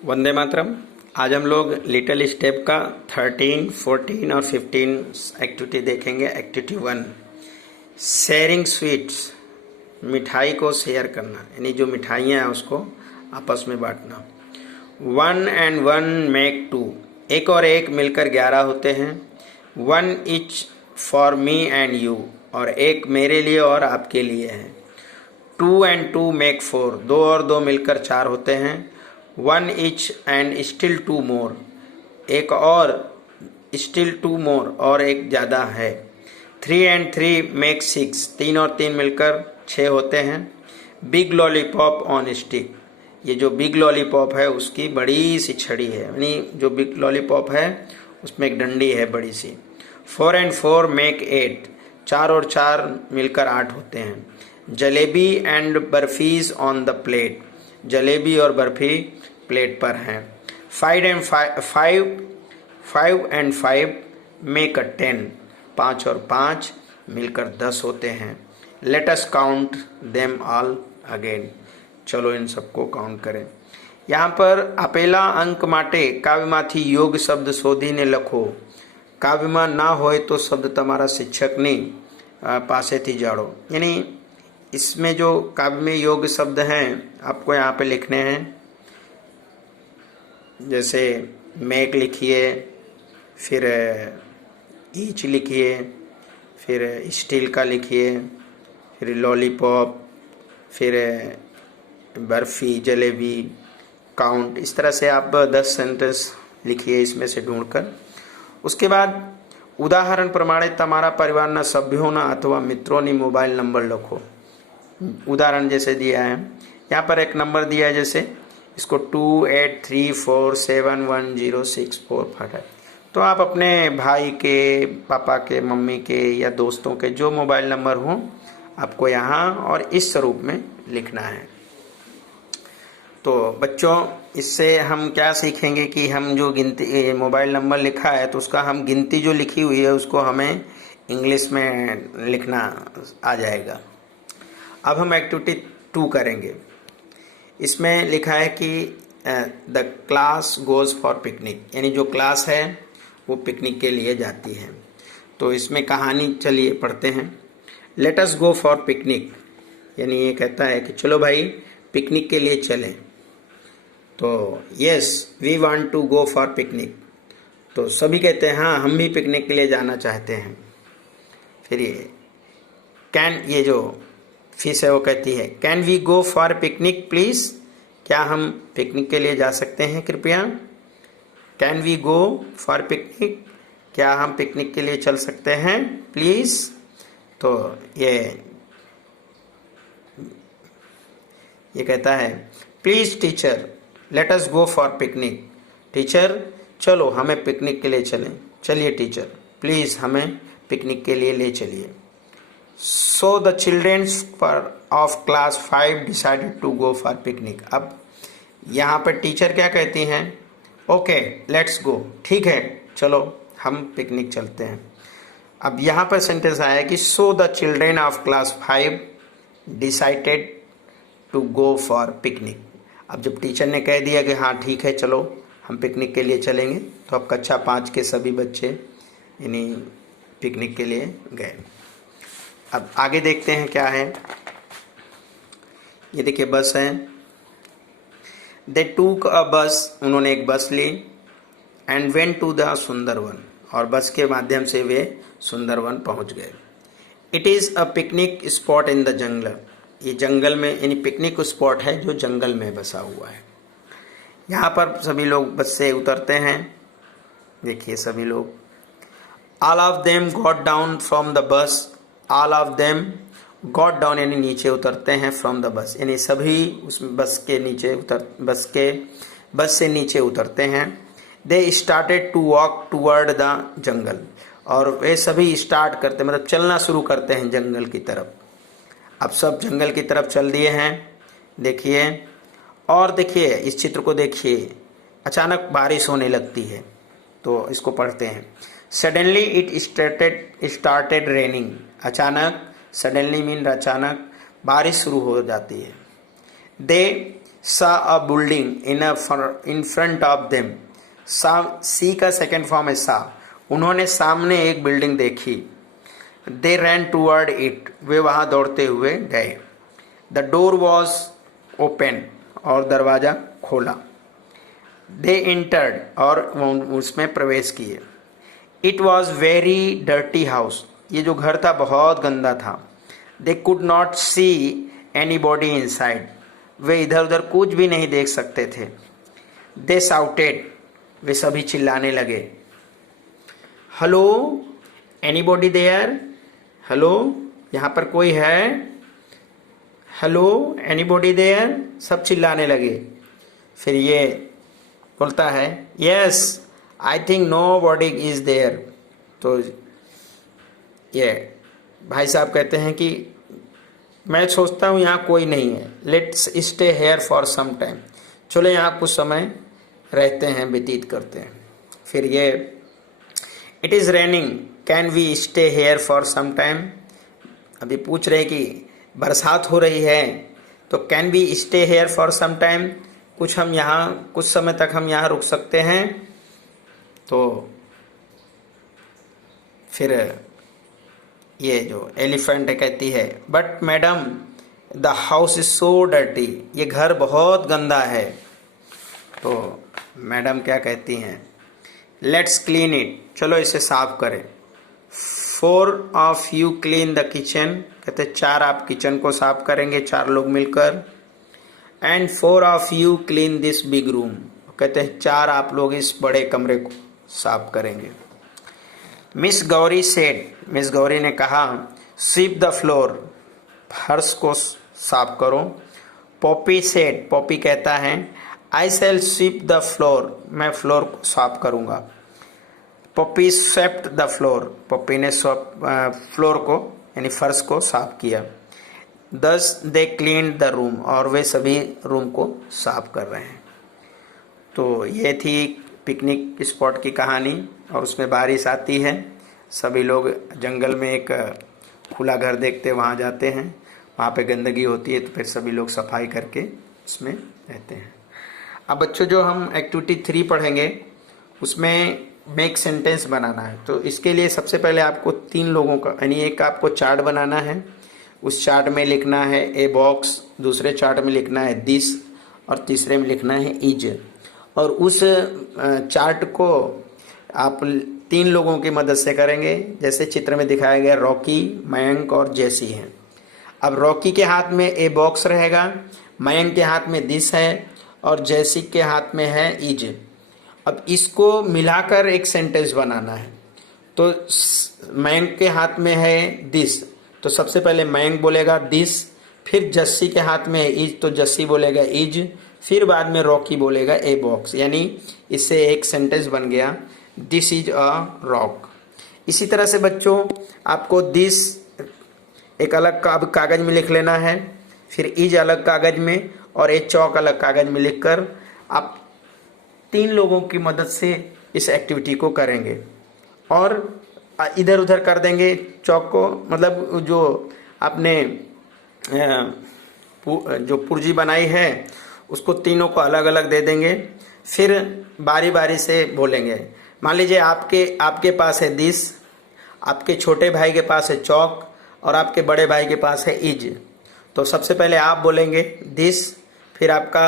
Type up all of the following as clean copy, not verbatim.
वंदे मातरम। आज हम लोग लिटिल स्टेप का 13, 14 और 15 एक्टिविटी देखेंगे। एक्टिविटी 1, शेयरिंग स्वीट्स, मिठाई को शेयर करना, यानी जो मिठाइयाँ हैं उसको आपस में बांटना। 1 and 1 मेक 2, एक और एक मिलकर 11 होते हैं। 1 each for me and you, और एक मेरे लिए और आपके लिए है। 2 and 2 मेक 4, दो और दो मिलकर 4 होते हैं। 1 each and still 2 more, एक और still 2 more, और एक ज़्यादा है। 3 and 3 मेक 6, तीन और तीन मिलकर 6 होते हैं। बिग लॉलीपॉप ऑन स्टिक, ये जो बिग लॉलीपॉप है उसकी बड़ी सी छड़ी है, यानी जो बिग लॉलीपॉप है उसमें एक डंडी है बड़ी सी। 4 and 4 मेक 8, चार और चार मिलकर 8 होते हैं। Jalebi and barfis on the plate, jalebi और बर्फी प्लेट पर हैं। 5 and 5 मेक अ 10, पाँच और पाँच मिलकर 10 होते हैं। Let us count them all again, चलो इन सबको काउंट करें। यहाँ पर अपेला अंक माटे काव्यमाथी योग शब्द शोधीने लखो। काव्यમાં ना होए तो शब्द તમારા શિક્ષકની પાસેથી જાણો, यानी इसमें जो काव्य में योग शब्द हैं आपको यहाँ पे लिखने हैं। जैसे मेक लिखिए, फिर ईच लिखिए, फिर स्टील का लिखिए, फिर लॉलीपॉप, फिर बर्फ़ी, जलेबी, काउंट, इस तरह से आप 10 सेंटेंस लिखिए इसमें से ढूंढकर। उसके बाद उदाहरण प्रमाणे તમારા પરિવારના સભ્યોના अथवा મિત્રોની મોબાઈલ નંબર લખો। उदाहरण जैसे दिया है, यहाँ पर एक नंबर दिया है, जैसे इसको 2834711065, तो आप अपने भाई के, पापा के, मम्मी के या दोस्तों के जो मोबाइल नंबर हों आपको यहाँ और इस स्वरूप में लिखना है। तो बच्चों, इससे हम क्या सीखेंगे कि हम जो गिनती मोबाइल नंबर लिखा है तो उसका हम गिनती जो लिखी हुई है उसको हमें इंग्लिश में लिखना आ जाएगा। अब हम एक्टिविटी 2 करेंगे। इसमें लिखा है कि the class goes for picnic, यानी जो क्लास है वो पिकनिक के लिए जाती है। तो इसमें कहानी चलिए पढ़ते हैं। Let us go for picnic, यानी ये कहता है कि चलो भाई पिकनिक के लिए चलें। तो yes we want to go for picnic, तो सभी कहते हैं हाँ हम भी पिकनिक के लिए जाना चाहते हैं। फिर ये कैन, ये जो फिश है वो कहती है can we go for picnic please, क्या हम पिकनिक के लिए जा सकते हैं कृपया। Can we go for picnic, क्या हम पिकनिक के लिए चल सकते हैं प्लीज़। तो ये कहता है please teacher let us go for picnic, teacher चलो हमें पिकनिक के लिए चलें, चलिए टीचर प्लीज़ हमें पिकनिक के लिए ले चलिए। So the childrens of class 5 decided to go for picnic. अब यहाँ पर टीचर क्या कहती हैं, ओके लेट्स गो, ठीक है चलो हम पिकनिक चलते हैं। अब यहाँ पर सेंटेंस आया है कि so the children of class 5 decided to go for picnic. अब जब टीचर ने कह दिया कि हाँ ठीक है चलो हम पिकनिक के लिए चलेंगे, तो अब कक्षा 5 के सभी बच्चे यानी पिकनिक के लिए गए। अब आगे देखते हैं क्या है। ये देखिए बस है। दे टूक अ बस, उन्होंने एक बस ली। And went to the Sundarban, और बस के माध्यम से वे सुंदरवन पहुंच गए। It is a picnic spot in the jungle, ये जंगल में, यानी पिकनिक स्पॉट है जो जंगल में बसा हुआ है। यहाँ पर सभी लोग बस से उतरते हैं, देखिए सभी लोग। All of them got down from the bus, all of them got down यानी नीचे उतरते हैं, फ्रॉम द बस यानी सभी उस बस के नीचे बस से नीचे उतरते हैं। They started to walk toward the jungle, और वे सभी स्टार्ट करते मतलब चलना शुरू करते हैं जंगल की तरफ। अब सब जंगल की तरफ चल दिए हैं, देखिए। और देखिए इस चित्र को देखिए, अचानक बारिश होने लगती है, तो इसको पढ़ते हैं। सडनली इट स्टार्टेड रेनिंग, अचानक, सडनली मीन अचानक, बारिश शुरू हो जाती है। दे saw a building in front of them. सी का सेकेंड फॉर्म है सा। उन्होंने सामने एक बिल्डिंग देखी। दे रैन टूवर्ड इट, वे वहाँ दौड़ते हुए गए। द डोर वॉज ओपन, और दरवाज़ा खोला। दे इंटर्ड, और उसमें प्रवेश किए। It was very dirty house, ये जो घर था बहुत गंदा था। They could not see anybody inside, वे इधर उधर कुछ भी नहीं देख सकते थे। दे साउटेड, वे सभी चिल्लाने लगे। हेलो एनीबॉडी देयर, हेलो यहाँ पर कोई है, हेलो एनीबॉडी देयर, सब चिल्लाने लगे। फिर ये बोलता है yes I think nobody is there. तो ये भाई साहब कहते हैं कि मैं सोचता हूँ यहाँ कोई नहीं है। Let's stay here for some time, चलो यहाँ कुछ समय रहते हैं, व्यतीत करते हैं। फिर ये it is raining can we stay here for some time, अभी पूछ रहे कि बरसात हो रही है तो can we stay here for some time, कुछ समय तक हम यहाँ रुक सकते हैं। तो फिर ये जो एलिफेंट कहती है but madam the house is so dirty, ये घर बहुत गंदा है। तो मैडम क्या कहती हैं, लेट्स क्लीन इट, चलो इसे साफ करें। 4 of you clean the kitchen, कहते 4 आप किचन को साफ करेंगे, 4 लोग मिलकर। And 4 of you clean this big room, कहते हैं 4 आप लोग इस बड़े कमरे को साफ करेंगे। Miss Gauri said, miss Gauri ने कहा स्वीप द फ्लोर, फर्श को साफ करो। पॉपी सेड, पॉपी कहता है आई शैल स्वीप द फ्लोर, मैं फ्लोर को साफ करूंगा। Poppy swept the floor, Poppy ने फ्लोर को यानी फर्श को साफ किया। दस दे क्लीन द रूम, और वे सभी रूम को साफ कर रहे हैं। तो ये थी पिकनिक स्पॉट की कहानी, और उसमें बारिश आती है, सभी लोग जंगल में एक खुला घर देखते वहाँ जाते हैं, वहाँ पे गंदगी होती है तो फिर सभी लोग सफाई करके उसमें रहते हैं। अब बच्चों जो हम एक्टिविटी 3 पढ़ेंगे उसमें मेक सेंटेंस बनाना है। तो इसके लिए सबसे पहले आपको 3 लोगों का यानी एक आपको चार्ट बनाना है, उस चार्ट में लिखना है ए बॉक्स, दूसरे चार्ट में लिखना है दिस, और तीसरे में लिखना है इज। और उस चार्ट को आप 3 लोगों की मदद से करेंगे, जैसे चित्र में दिखाया गया रॉकी, मयंक और जैसी हैं। अब रॉकी के हाथ में ए बॉक्स रहेगा, मयंक के हाथ में दिस है, और जैसी के हाथ में है इज। अब इसको मिलाकर एक सेंटेंस बनाना है। तो मयंक के हाथ में है दिस, तो सबसे पहले मयंक बोलेगा दिस, फिर जस्सी के हाथ में है इज तो जस्सी बोलेगा इज, फिर बाद में रॉकी बोलेगा ए बॉक्स, यानी इससे एक सेंटेंस बन गया दिस इज अ रॉक। इसी तरह से बच्चों आपको दिस एक अलग कागज में लिख लेना है, फिर इज अलग कागज में, और एक चौक अलग कागज में लिखकर आप 3 लोगों की मदद से इस एक्टिविटी को करेंगे और इधर उधर कर देंगे चौक को, मतलब जो आपने जो पुर्जी बनाई है उसको तीनों को अलग अलग दे देंगे। फिर बारी बारी से बोलेंगे। मान लीजिए आपके पास है दिस, आपके छोटे भाई के पास है चौक, और आपके बड़े भाई के पास है इज। तो सबसे पहले आप बोलेंगे दिस, फिर आपका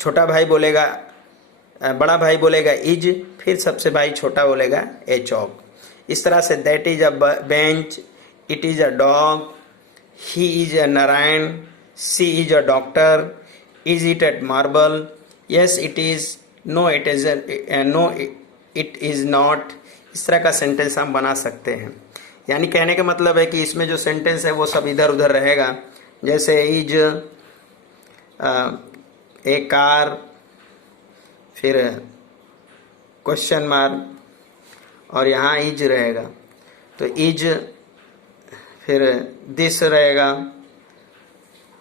छोटा भाई बोलेगा, बड़ा भाई बोलेगा इज, फिर सबसे भाई छोटा बोलेगा ए चौक। इस तरह से that is a bench, it is a dog, he is a Narayan, she is a doctor, is it at marble, yes it is, no it is, no it is not. इस तरह का सेंटेंस हम बना सकते हैं। यानी कहने का मतलब है कि इसमें जो सेंटेंस है वो सब इधर उधर रहेगा, जैसे इज ए कार, फिर क्वेश्चन मार्क, और यहाँ इज रहेगा तो इज, फिर दिस रहेगा।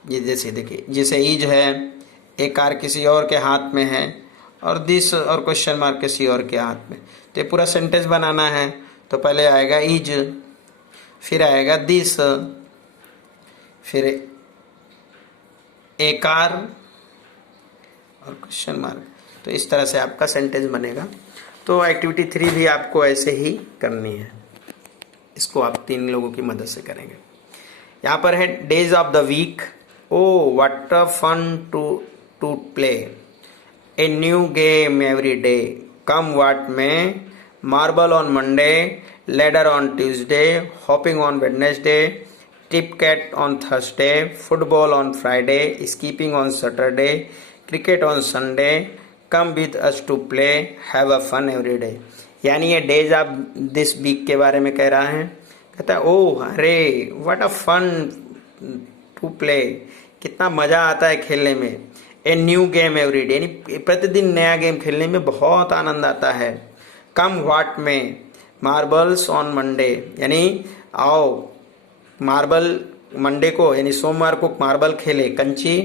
ये जैसे देखिए जैसे इज है, ए कार किसी और के हाथ में है, और दिस और क्वेश्चन मार्क किसी और के हाथ में। तो ये पूरा सेंटेंस बनाना है तो पहले आएगा इज, फिर आएगा दिस, फिर ए कार, और क्वेश्चन मार्क। तो इस तरह से आपका सेंटेंस बनेगा। तो एक्टिविटी 3 भी आपको ऐसे ही करनी है। इसको आप 3 लोगों की मदद से करेंगे। यहाँ पर है days of the week. Oh what a fun to play a new game every day, come what may, marble on Monday, ladder on Tuesday, hopping on Wednesday, tip cat on Thursday, football on Friday, skipping on Saturday, cricket on Sunday, come with us to play, have a fun every day. यानी ये days of this week के बारे में कह रहा है। कहता है ओह अरे what a fun to play, कितना मजा आता है खेलने में। A new game every day, यानी प्रतिदिन नया गेम खेलने में बहुत आनंद आता है। कम व्हाट में, मार्बल्स ऑन मंडे, यानी आओ मार्बल मंडे को यानी सोमवार को मार्बल खेले कंची।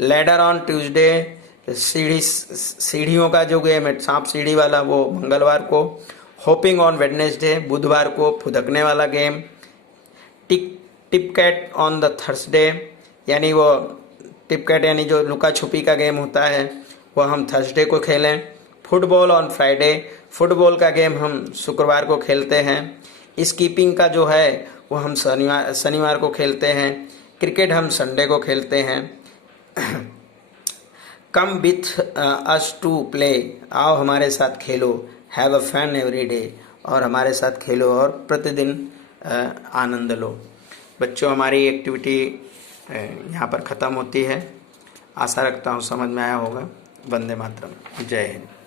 लैडर ऑन ट्यूसडे, सीढ़ियों का जो गेम है सांप सीढ़ी वाला वो मंगलवार को। होपिंग ऑन वेडनेसडे, बुधवार को फुदकने वाला game. Tip cat on the Thursday, यानी वो टिप कैट यानी जो लुका छुपी का गेम होता है वो हम थर्सडे को खेलें। फुटबॉल ऑन फ्राइडे, फुटबॉल का गेम हम शुक्रवार को खेलते हैं। स्कीपिंग का जो है वो हम शनिवार को खेलते हैं। क्रिकेट हम संडे को खेलते हैं। Come with us to play, आओ हमारे साथ खेलो। Have a fun every day, और हमारे साथ खेलो और प्रतिदिन आनंद लो। बच्चों हमारी एक्टिविटी यहाँ पर ख़त्म होती है। आशा रखता हूँ समझ में आया होगा। वंदे मातरम। जय हिंद।